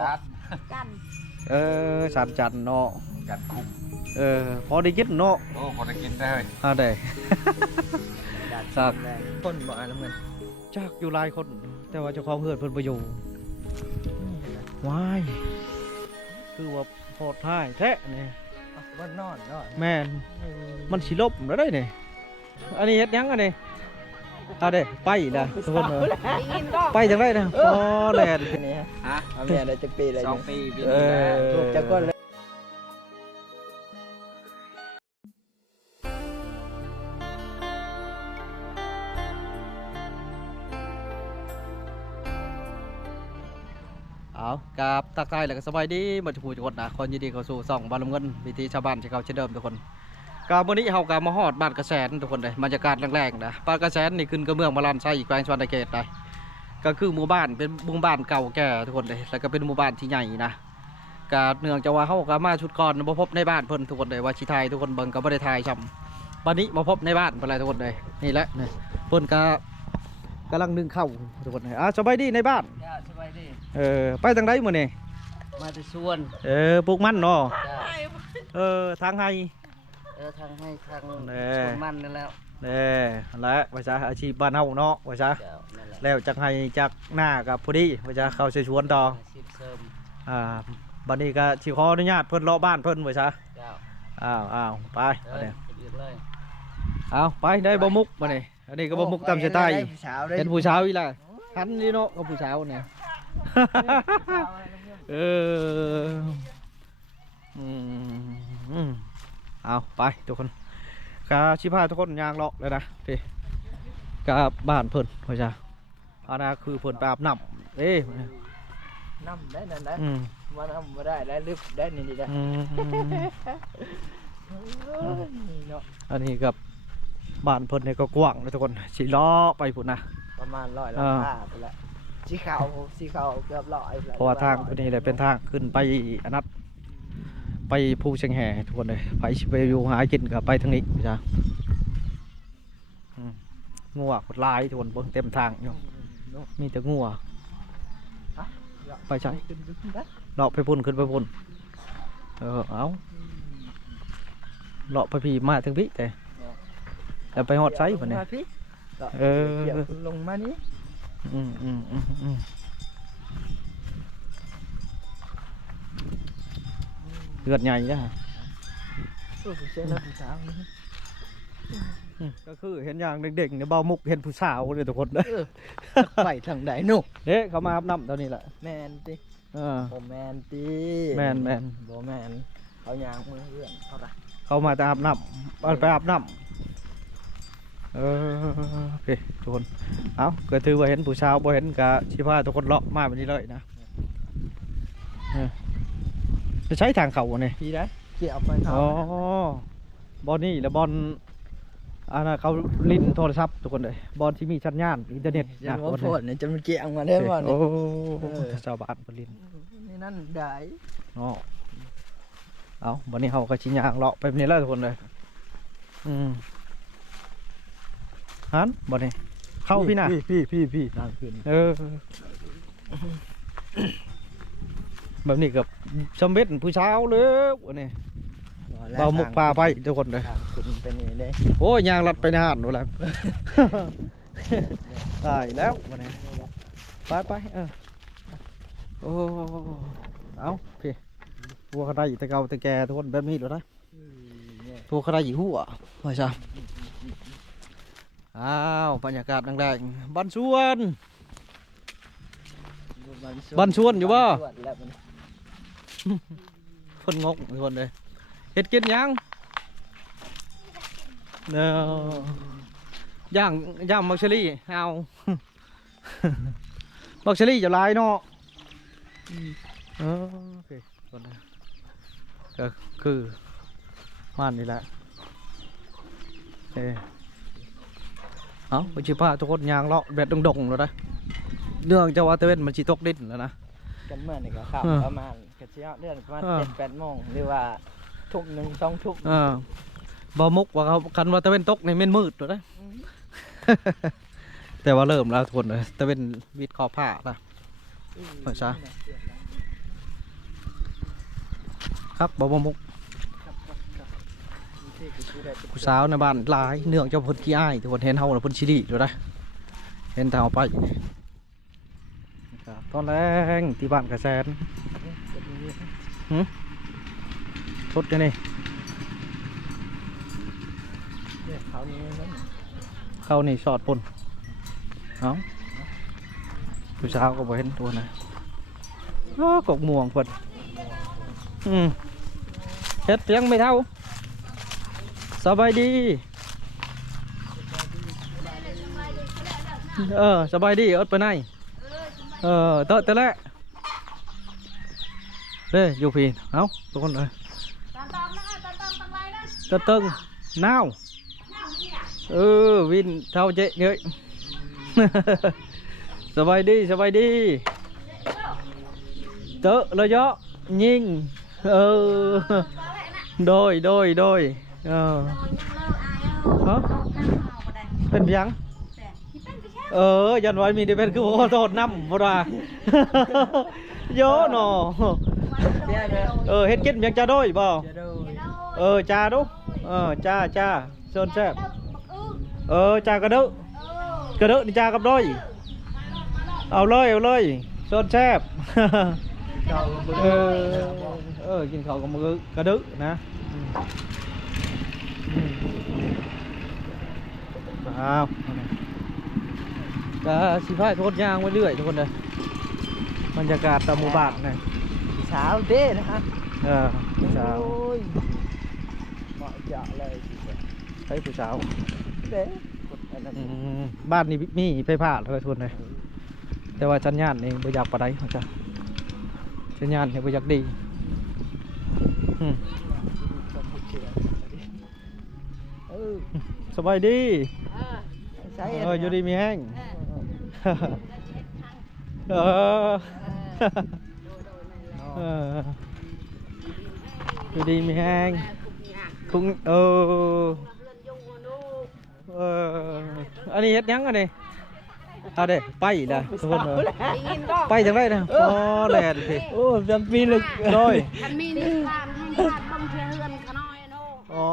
จัดกันเออสามจันทร์เนาะจัดคุมเออพอได้กินเนาะโอ้พอได้กินได้เลยอ่าได้ครับคนบ่อ่านน้ำเงินจากอยู่หลายคน แต่ว่าเจ้าของเพื่อนเพิ่นบ่อยู่ว้ายคือว่าโหดท้ายแท้นี่ว่านอนเนาะแม่นมันสิลบแล้วได้นี่อันนี้เฮ็ดหยังอันนี้ เอาเด้ไปนะทุกคนเออได้ยินก็ไปจังไดนะอ๋อแล่นนี่ฮะฮะเอาเมียได้จักปีเลยสองปีปีเอนี้แหละอถูกจักก้นเลยเอากราบตักทายแล้วก็สบายดีมาทุกผู้ทุกคนนะคนยินดีเข้าสู่ส่องบ้านลำเงินวิธีชาวบ้านที่เขาเช่นเดิมทุกคน กาวันนี้เฮากามาฮอดบ้านกระแสนทุกคนเลยบรรยากาศแรงๆนะบ้านกระแสนนี่ขึ้นกับเมืองมาลานไซอีกแขวงชวนตะเกตได้ก็คือหมู่บ้านเป็นหมู่บ้านเก่าแก่ทุกคนเลยแล้วก็เป็นหมู่บ้านที่ใหญ่นะกาเนื่องจากว่าเฮากามาชุดก่อนมาพบในบ้านเพิ่นทุกคนเลยว่าชิไทยทุกคนเบิ่งก็บ่ได้ทายซ้ำวันนี้มาพบในบ้านเพิ่นอะไรทุกคนเลยนี่แหละนี่เพิ่นก็กำลังนึ่งข้าวทุกคนเลยอะสบายดีในบ้านจ้าสบายดีเออไปทางใดมื้อนี้มาที่สวน เออปลูกมันเนาะจ้าเออทางให้เออทางให้ทางแน่สวนมันนั่นแล้วเด้และว่าซะอาชีพบ้านเฮาเนาะว่าซะเจ้านั่นแหละแล้วจักให้จักหน้ากับพอดีว่าซะเข้าสิชวนต่ออาชีพเสริมอ่าบัดนี้ก็สิขออนุญาตเพิ่นเลาะบ้านเพิ่นว่าซะเจ้าอ้าวอ้าวไปเอบัดอนี้ไปอีกเลยเอาไปได้บ่มุกบัดนี้อันนี้ก็บ่มุกตามสไตล์สาวได้เห็นผู้สาวอีหล่ะหันนี่เนาะกับผู้สาวเนี่ย เอออืมอืม เอาไปทุกคนกาชิพาทุกคนยางเลาะเลยนะพี่กาบ้านเพิ่นว่าจ้ะอันนั้นคือเพิ่นไปอาบน้ำเอ้ยน้ำได้นั่นได้อืมมาน้ำมาได้ได้ลึกได้นี่ดีได้อืมเอ้ยเนาะอันนี้กับบ้านเพิ่นเนี่ยก็กว้างนะทุกคนสิล้อไปพุ่นนะประมาณร้อยละอ่าห้าไปละสีขาวสีขาวเกือบร้อยไปละเพราะว่าทางตัวนี้แหละเป็นทางขึ้นไปอันนัด ไปภูเชียงแห่ทุกคนเลยไปสิไปอยู่หากินกับไปทางนี้จ้ะอืมงัวกดลายทุกคนเบิ่งเต็มทางอยู่เนาะมีแต่งัวไปใช้ขึ้นไปขึ้นได้เลาะไปพุ่นขึ้นไปพุ่นเออเอาเลาะไปพี่มาถึงพี่แต่แล้วไปฮอดไซส์มัพุ่นเนี่ยมาพี่เออเดี๋ยวลงมานี้อืมอืมอืมอืม เลือดใหญ่นะโอ้ยเจ้าหน้าผู้สาวนี่อืมก็คือเห็นอย่างเด็กๆเนี่ยเบามุกเห็นผู้สาวเลยทุกคนเลยไปทางใดหนูเด้เขามาอาบน้ำตอนนี้แหละแมนติเออโบแมนติแม่นแม่นโบแมนเขายางมือเพื่อนเท่าไหร่เขามาจะอาบน้ำเอาไปอาบน้ำเออโอเคทุกคน เอาก็ถือว่าเห็นผู้สาวบ่เห็นกะชิพาทุกคนเลาะมาแบบนี้เลยนะเออ จะใช้ทางเขาเนี่ยพี่ได้เกี่ยวไปเขาอ๋อบอลนี่แล้วบอลอันนั้นเขาลิ้นโทรศัพท์ทุกคนเลยบอลที่มีสัญญาณอินเทอร์เน็ตยังทุกว่าคนโผเลล่ยเนี่ยจะมันเกี่ยวมาได้บ่โอ้เนี่ยชาวบ้านบอลลินนี่นั่นได้อ๋อเอาวันนี้เขาก็ชิ้นยางเลาะไปแบบนี้แล้วทุกคนเลยอืมฮันบอลนี่เข้าพี่น่ะพี่พี่พี่ทางขึ้นเออ แบบนี้กับสมเด็จผู้สาวเลยวันนี้เราหมกปลาไปทุกคนเลยทางขึ้นเป็นนี่เลยโอ้ยยางรัดไปในห้านหนูแล้วตายแล้ววันนี้ไปไปเออโอ้เอาพี่พวกเขาได้แต่เก่าแต่แก่ทุกคนแบบนี้เหรอนะพวกเขาได้อยู่หัวว่าใช่อ้าวบรรยากาศแรงๆบ้านสวนบ้านชวนอยู่บ่ ชวนแล้วมันเพิ่นงกทุกคนเลยเฮ็ดกินยังเนาย่างย่างมักเชอรี่เอามักเชอรี่จะลายเนาะโอเคคนนะก็คือม่านนี่แหละเออเอาไปชิพาทุกคนยางเลาะแบบดงๆเลยนะเรื่องจะว่าตเวนมันชีตกดินแล้วนะ กันเมื่อนี่ก็ขับเออประมาณกระเช้าเดือนประมาณเออเจ็ดแปดโมงหรือว่าทุ่มหนึ่งสองทุ่มเออบ่มุกว่าเขาคันว่าตะเวนตกในเม่นมืดตัวนะแต่ว่าเริ่มแล้วทุกคนเลยตะเวนวิดขอบผ้าละไปซะครับบ่บ่มุกครับครับครับมีเท่กับชื่อได้ผู้สาวในบ้านหลายเนื่องจากเพิ่นขี้อายทุกคนเห็นเฮาแล้วเพิ่นสิดีอยู่นะเห็นทางเอาไปครับ ตอนแรงที่บ้านกระแสนสดจังนี่นี่เขานี่นั่นเข้านี่สอดปนเอาผู้สาวก็บ่เห็นตัวนะอ้อกกม่วงเพิ่นอืมเฮ็ดเพียงไม่เท่าสบายดี เออสบายดีเอิดไปไหน เออเตอะเตอะแหละเด้อยู่พี่เอ้าทุกคนเลยตอนตอนน เตอะตึงนาวเออวินเท่าเจ๊เงยสบายดีสบายดีเตอะเลยเยอะยิงเออโดยโดยโดยเออฮะเป็นเพียงเออยันไว้มีได้เป็นคือโอ้โทษน้ำบ่ได้โยหนอเสียเลยเออเฮ็ดกินเพียงจ้าด้วยบ่เดี๋ยวดูเออจ้าดูเออจ้าจ้าโซนแซ่บเออจ้ากระเดอะกระเดอะนี่จ้ากับด้วยเอาเลยเอาเลยโซนแซ่บเก่าเออเออกินข้าวกับมือกระดึกนะอืมอืมอ้าว ก็สิพายโทษยางไว้เรื่อยทุกคนเลยบรรยากาศตามหมู่บ้านนะสาวเด้นะฮะเออผู้สาวโอ้ยเหมาะเจาะเลยสิเจ้าใช้ผู้สาวเด้กดอันนั้นอืมบ้านนี้มีไฟฟ้าเลยทุกคนเลยแต่ว่าสัญญาณเองบ่อยากปานใดเขาจ้ะสัญญาณเนี่ยบ่อยากดีอืมเออสบายดีใช่เอออยู่ดีมีแห้ง เออ เอออยู่ดีมีแห้งคุงเออเอออันนี้เฮ็ดยังอันนี้เอาเด้ไปละทุกคนไปจังไรนะพอแลนสิโอ้จำปีลึกโดยคันมีนี่บ้านให้บ้านบังเทียเฮือนขน้อยโน่อ๋อ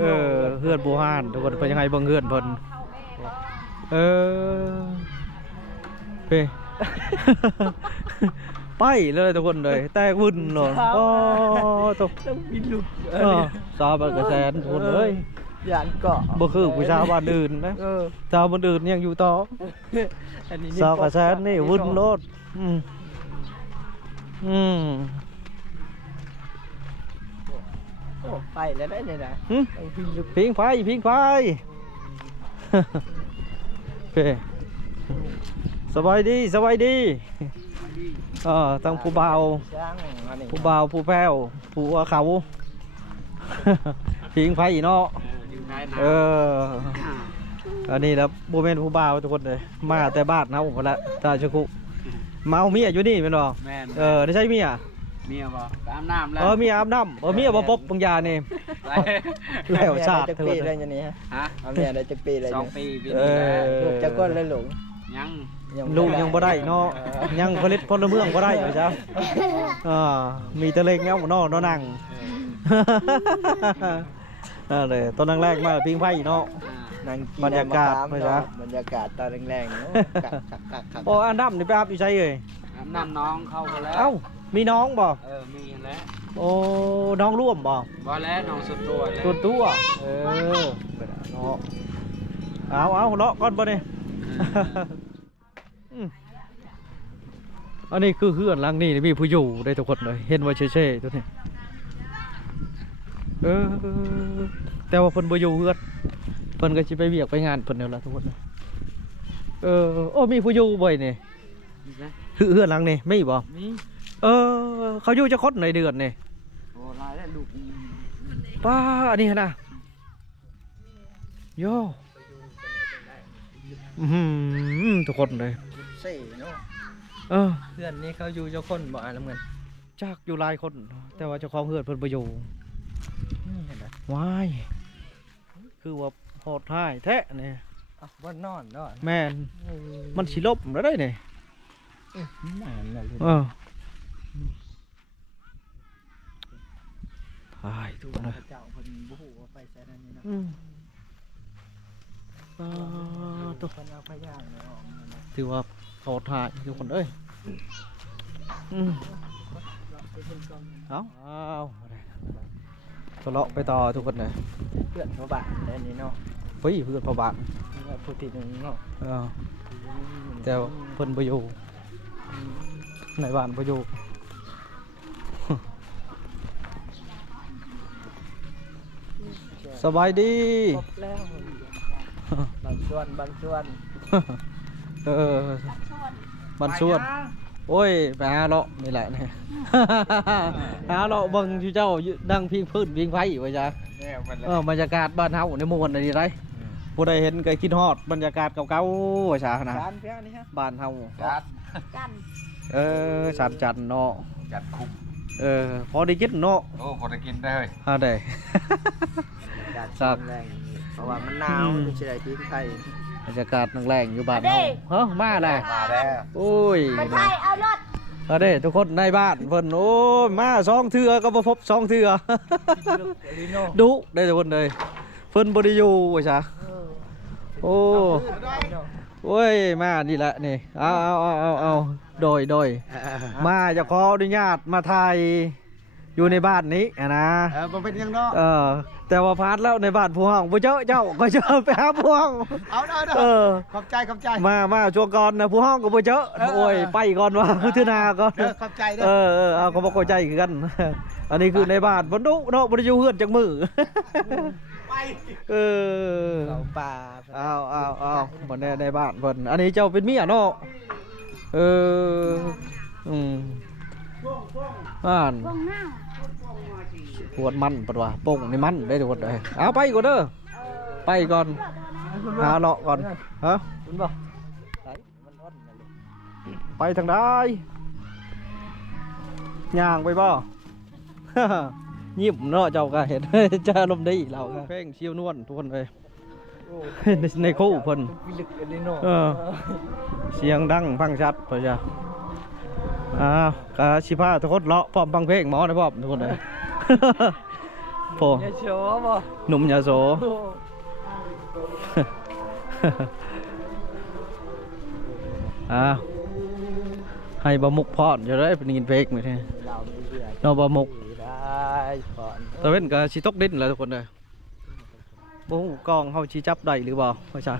เออเฮือนบูฮานทุกคนเป็นยังไงบิ่งเฮือนเพิ่น เออเฮ้ไปเลยทุกคนเลยแตกวุ่นเลยโอ้ตกต้องปีลึกเออสาวบ้านกระแสนทุกคนเอ้ยยานเกาะบ่คือผู้ชาวบ้านอื่นนะเออชาวบ้านอื่นยังอยู่ต่ออันนี้สาวกระแสนนี่วุ่นโลดอืมอืมโอ้ไปแล้วได้เลยนะหึต้องปีลึกพิงไฟพิงไฟโอ เคสบายดีสบายดีเออตั้งผู้บ่าวช่างอันนี้ผู้บ่าวผู้แพ้วผู้ว่าเขาพิงไฟเนาะเอออันนี้แล้วโบเมนผู้บ่าวทุกคนเลยมาแต่บ้านเฮาหมดละตาชะคุมาเอาเมียอยู่นี่แม่นบ่แม่นเออได้ใช่เมีย เมียบ่ตามน้ำแล้วเออเมียอาบน้ำเออเมียบ่ปบบางยานี่ไปแล้วชาติจะเถิปีดอะไรอย่างนี้ฮะฮะเอาเนี่ยได้จะปีอะไรสองเนี่ยปีปีเอนี้อแหละลูกจะก้นเลยหลงยังลูกยังบ่ได้เนาะยังผลิตพลเมืองบ่ได้เหรอจ๊ะอ่ามีแตะเล็กเงี้ยบ่เนาะเนาะนั่งนั่นเลยตอนแรกๆมาพิงไฟเนาะอ่านั่งกินบรรยากาศมะพไม่ร้าวจ๊ะเนาะบรรยากาศตอนแรงๆเนาะกักกักกักกักโอ้อันดับนี่ไปอาบอยู่ใช่เอ่ยอาบน้ำน้องเข้าไปแล้วเอ้า มีน้องบ่เออมีแล้วโอ้น้องร่วมบ่บ่แล้วน้องสุดตัวแล้วตัวตัวเออเนาะเอาเอาเลาะก่อนบ่เนี่ยอืมอันนี้คือเฮือนหลังนี่มีผู้อยู่ได้ทุกคนเลยเห็นว่าเช่ๆตัวนี้เออแต่ว่าเพิ่นบ่อยู่เฮือนเพิ่นก็สิไปเวียกไปงานเพิ่นนั่นล่ะทุกคนเลยเออโอ้มีผู้อยู่บ่อยนี่มีไหมคือเฮือนหลังนี่ไม่บ่มี เออ เขาอยู่จะคดในเดือนนี่โอ้ลายแล้วลูกป้าอันนี้นะโยอื้อหือทุกคนเลยสี่เนาะเออเพื่อนนี่เขาอยู่เจ้าคนบ่อ่านแล้วเหมือนจากอยู่หลายคน แต่ว่าเจ้าของเฮือนเพิ่นบ่อยู่นี่เห็นไหมว้ายคือว่าโหดท้ายแท้นี่อะว่านอนเนาะแม่นมันสิลบแล้วได้นี่แม่นน่ะลูกเออ ถูกพระเจ้าเพิ่นบ่ฮู้ว่าไปแซ่นั่นนี่เนาะอืมอ่าตัวเพิ่นเอาพยานเนาะนั่นน่ะถือว่าเขาถ่ายทุกคนเอ้ยอืมเราไปเพิ่นก่อนเอาเอาทะเลาะไปต่อทุกคนเลยเพื่อนเขาบ้านแต่นี่เนาะเฮ้ยเพื่อนพ่อบาทนี่ว่าผู้ที่หนึ่งเนาะเออแต่ว่าเพิ่นบ่อยู่ในบ้านบ่อยู่ สบายดี ครบแล้วบางส่วนบางส่วนเออมันชวน โอ้ย ไปหาเลาะนี่แหละนี่หาเลาะเบิ่งที่เจ้าดังพิงพื้นพิงไผไว้จ้ะแน่มันเออบรรยากาศบ้านเฮาในหมู่นนี่ไรผู้ใดเห็นก็คิดฮอดบรรยากาศเก่าๆว่าจ้ะนะร้านเพียงนี่ฮะบ้านเฮาจัดกันเออสารจันทร์เนาะจัดคุมเออพอได้กินเนาะโอ้พอจะกินได้เฮ้ยฮาได้อยากครับ แรงเพราะว่ามันหนาวอืมจะสิได้กินไข่บรรยากาศแรงๆอยู่บ้านเฮาเฮ้อมาแล้วมาแล้วโอ้ยไปไทยเอารถเอาเด้ทุกคนในบ้านเพิ่นโอ้ยมาสองเทื่อก็บ่พบสองเทื่อลิโนดุได้ทุกคนเลยเพิ่นบ่ได้อยู่ว่าจ้ะโอ้โอ้ยมานี่แหละนี่เอาเอาเอาเอาเอาโดยโดยมาจะขออนุญาตมาถ่าย อยู่ในบ้านนี้อะนะเออบ่เป็นหยังเนาะเออ แต่ว่าพาร์ทแล้วในบ้านผู้ห้องบ่เจอเจ้าก็เจอไปหาผู้ห้อง เอาเด้อเด้เอออ ขอบใจขอบใจ มามาช่วงก่อนนะผู้ห้องก็บ่เจอเออ โอ้ยไปก่อนว่าทื่อหนาก่อน เด้อขอบใจเด้เอออเออเอาก็บ่เข้าใจคือกัน อันนี้คือในบ้านบ่ดุเนาะบ่ได้อยู่เฮือนจักมือ ไปเออเขาป่าอ้าวอ้าวอ้าวบ่แน่ในบ้านเพิ่นอันนี้เจ้าเป็นเมียเนาะเอออืม อ่านวงหน้าปวดมันปะวะโป่งในมันได้ทุกคนเลยเอาไปก่อนเด้อไปก่อนหาเลาะก่อนฮะคุณบ่ไหนมันร้อนนั่นเลยไปทางใดย่างไปบ่ยิ้มเนาะเจ้าก็เห็นจะลมณ์ดีเราก็เพลงเชียวนวลทุกคนเลยโอ้ในในคู่เพิ่นพิลึกลิโนเออเสียงดังฟังชัดเพื่อจะ อ้าวกะชิพาทุกคนเลาะพร้อมฟังเพลงหมอนะพร้อมทุกคนเลยโผอย่าโชว์บ่หนุ่มยาโสโอ้อ้าวให้บะมุกพอดจะได้เป็นยินเพลงไหมเนี่ยเราไม่เชื่อเนอบะมุกได้ก่อนตะเว้นกับชิตกดินแหล้วทุกคนเลยบ่ฮู้กล้องเฮาชีจับได้หรือเปล่าพ่อชา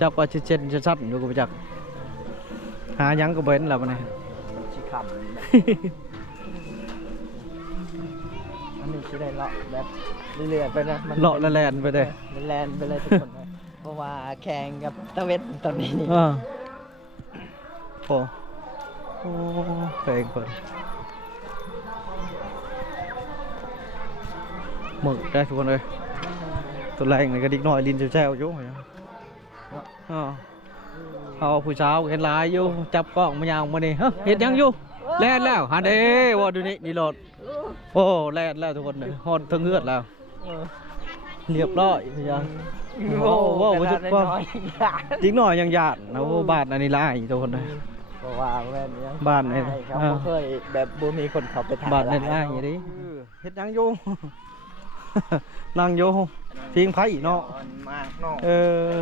จับว่าเช่นๆชัดๆอยู่กับจักหาหยังก็บ่เห็นแล้วมันนี่ชิ คำอันนี้จะได้เลาะแบบเรื่อยๆไปนะมันเลาะละแลนไปเลยมันแลนไปเลยทุกคนนะเพราะว่าแข่งกับตะเวนตอนนี้นี่เออโอ้โอ้เพลงเพิ่นหมึกได้ทุกคนเลยตัวแรงนี่ก็ดิกน้อยลินแซวๆอยู่เนาะเออ เอาผู้สาวเห็นหลายอยู่จับกล้องมายางมานี่เฮ้ยเห็นยังอยู่แล่นแล้วหันเด้ว่าดูนี่นี่รถโอ้แล่นแล้วทุกคนเลยฮอดเทั้งเงือดแล้วเออเรียบร้อยพี่ยังโอ้โอ้โหโหขนาดว่าน้อยๆอย่างดิกน้อยยังหยาดนะโอ้บ้านอันนี้หลายทุกคนเลยเพราะว่าแม่นยังบ้านนี่ใช่เขาอ่าบ่เคยแบบบ่มีคนเขาไปถ่ายบ้านในหลายอย่างนี้เฮ็ดยังอยู่นั่งอยู่พิงไผ่เนาะอ่อนมากเนาะเออ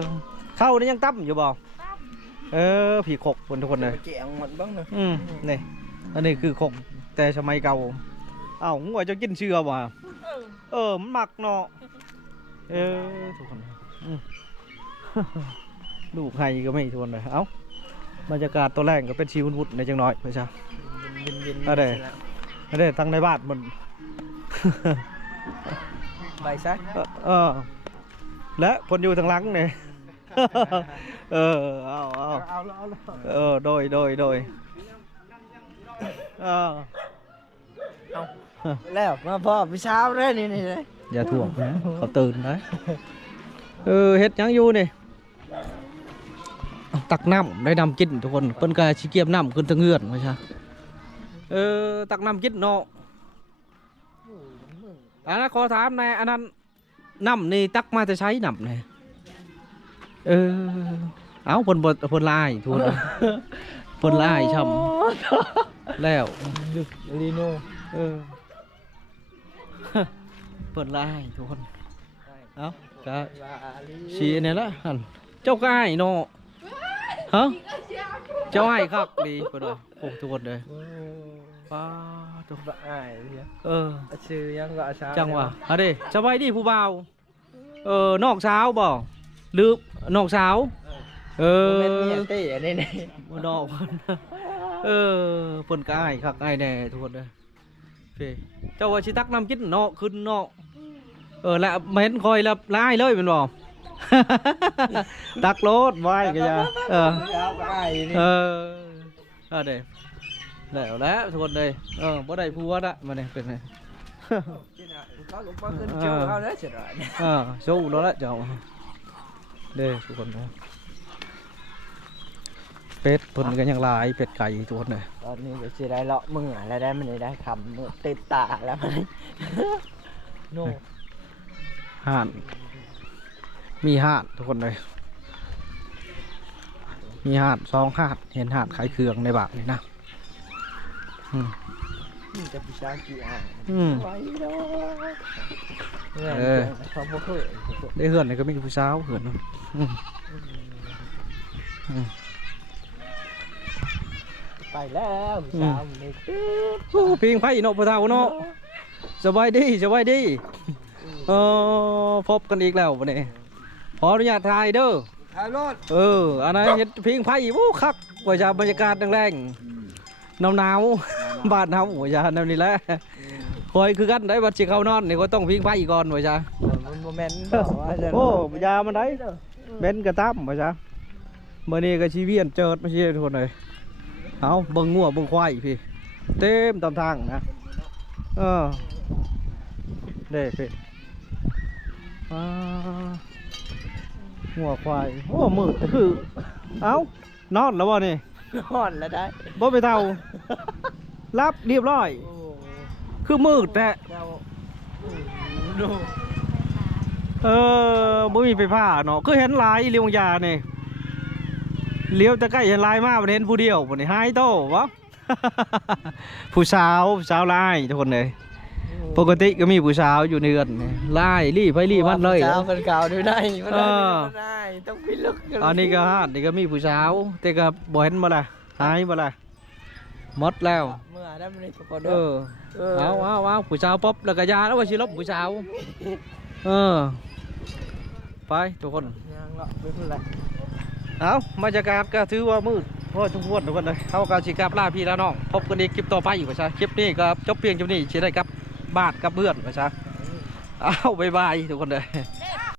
เข้านี่ยังตั้มอยู่บ่ เออผีขกบนทุกคนเลยเจียงมันบ้างเนอะอืมนี่อันนี้คือขกแต่สมัยเก่าเอ้าหัวจะกินเชื่อบ่เออมันหมักเนาะเออทุกคนอืม ลูกไห้ก็ไม่ทุกคนเลยเอ้าบรรยากาศตัวแรกก็เป็นชีวุ่นๆในจังน้อยเพื่อนชาวินวินอะไรอันนี้ทั้งในบ้านมันไปซะเออเออและคนอยู่ทางหลังเนี่ย เออเอาเอาเอาแล้วเอาแล้วเออโดยโดยโดยเออแล้วมาพ่อพี่เช้าเลยนี่นี่เลยอย่าถ่วงนะเขาตื่นนะเออเฮ็ดหยังอยู่นี่ตักน้ำได้นำกินทุกคนเพิ่นก็สิเก็บน้ำขึ้นทางเงื่อนว่าซะเออตักน้ำกินเนาะอันนั้นขอถามแหน่อันนั้นน้ำนี่ตักมาจะใช้น้ำนี่ เออ เอ้าเพิ่นบ่เพิ่นลายทุกคนเพิ่นลายช่ำแล้วดึกลีโนเออพิ่นลายทุกคนเอ้าก็วาลีสีนี่ละหั่นเจ้าก็อ้ายเนาะฮะเจ้าอ้ายคักดีเพิ่นว่าโอ้ทุกคนเลยโอ้ป้าทุกบ้าอ้ายเนี่ยเออชื่อยังก็อาชาจังหวะอะเด้สบายดีผู้บ่าวเออนอกสาวบ่ หรือนอกสาวเอเอออเป็นเมียเต้อันนี้นี่บ่นอกเพิ่นเออเพิ่นก็อ้ายคักอ้ายแน่ทุกคนเด้อเฟ่เจ้าว่าสิตักน้ำกินเนาะขึ้นเนาะเออและมาเห็นคอยและละอ้ายเลยแม่นบ่ตักรถไว้ก็จะเออแล้วก็อ้ายนี่เออเอาเด้แล้วแล้วทุกคนเลยเออบ่ได้ผัวละมาเนี่ยเป็นไงที่น่ะเขาก็บ่ขึ้นเจ้าเอาเด้อเสิดอยเนี่ยอ่าสู้แล้วละเจ้า เด้ทุกคนนะเป็ดเพิ่นก็ยังหลายเป็ดไก่ทุกคนเลยตอนนี้ก็สิได้เลาะมือแล้วได้มันนี่ได้คำมือติดตาแล้วมันนี่โน่ห่าน มีห่านทุกคนเลยมีห่านสองห่านเห็นห่านขายเครื่องในบาทนี่นะอืมนี่ จะพิชากี่อ่างอืมไว้เด้อเงินเออ เขาบ่เคยได้เหือนนี่ก็มีผู้สาวเหือนเนาะอืมอืมไปแล้วพี่สาวนี่ตึ๊ดโอ้เพลงไพ่เนาะพ่อเฒ่าเนาะสบายดีสบายดีเออพบกันอีกแล้ววันนี้ขออนุญาตถ่ายเด้อ ถ่ายรถเอออันนั้นเห็นเพลงไพ่โอ้คักว่าจะบรรยากาศแรงๆหนาวหนาวๆ บ้านเฮาว่าจะนั่นนี่แหละคอยคือกันได้บัดสิเข้านอนนี่ก็ต้องเพลงไพ่ก่อนว่าจะมันโมเมนต์บอกว่าจะโอ้ยามันได้เบนกระตั้มว่าจะมื้อนี้ก็ชีเวียนเจิดมาชีทุกคนเลยเอาเบิ่งงัวเบิ่งควายพี่ เต็มตามทางนะเออเด้พี่อ่าหัวควายโอ้มืดคือ เอ้านอนแล้วบ่นี่นอนแล้วได้บ่ไปเท่า รับเรียบร้อย โอ้คือมืดแต่เจ้าดูเออบ่มีไฟฟ้าเนาะคือเห็นหลายเรียงยานี่เลี้ยวจะใกล้เห็นหลายมากเห็นผู้เดียวบ่นี่หายโตวะ ผู้สาวผู้สาวหลายทุกคนเลยปกติก็มีผู้สาวอยู่ในเรือนนี่ไล่รีบไปรีบมันเลยเจ้าคนเก่าดูได้มันได้เออ มันได้ต้องพิลึกกัอันนี้ก็ฮาดนี่ก็มีผู้สาว แต่ก็บ่เห็นบ่ล่ะหายบ่ล่ะหมดแล้วเมื่อได้มันได้ทุกคนเออเอาเอาเอาผู้สาวป๊บแล้วก็ยาแล้วว่าสิลบผู้สาวเออไปทุกคนยังละไม่เป็นไรเอาบรรยากาศก็ถือว่ามืดพอทุกคนทุกคนเลยเขาก็สิกลับลาพี่แล้วน้องพบกันอีกคลิปต่อไปอยู่ว่าซะคลิปนี้ก็จบเพียงเท่านี้สิได้กลับบาทกับเพื่อนว่าซะเอาบ๊ายบายทุกคนเลยเด้